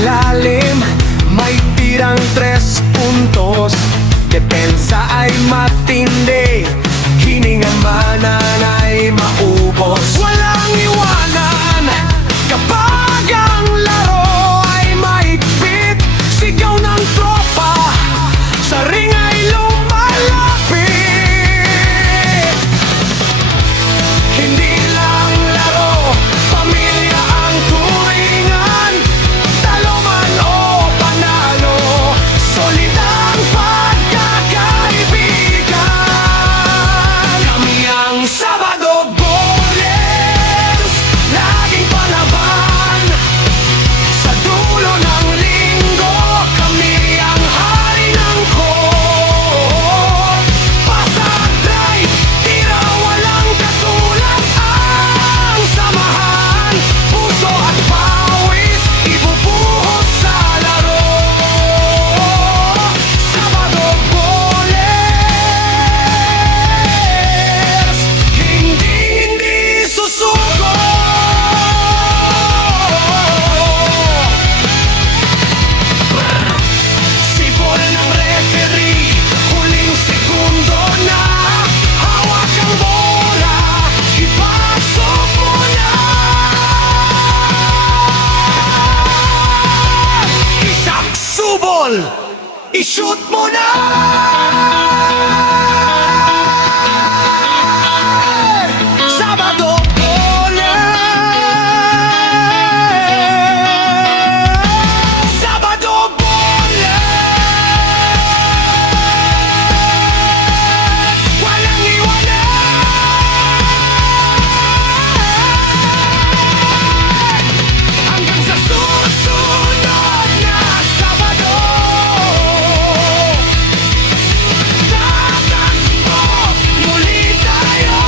ilalim, may tirang 3 puntos. Depensa ay matindi, hiningan manan ay maubos. Walang iwanan kapag ang laro ay mahigpit. Sigaw ng tropa, sa ring ay lumalapit. Hindi lang laro, pamilya ang turingan. Talo man o panalo, solid ang pagkakaibigan. Kami ang Sabado Bowlers, laging palaban. Sa dulo ng linggo, kami ang hari ng court. Pasagday, tira walang katulad ang samahan. Puso at pawis, ibubuhos sa laro. Sabado Bowlers, hindi susuko. Sipol ng referee, huling segundo na. Hawak ang bola, ipasok mo na. Isaksubol, i-shoot mo na. Sabado Bowlers, Sabado Bowlers, walang iwanan. Hanggang sa susunod na Sabado, tatakbo muli tayo.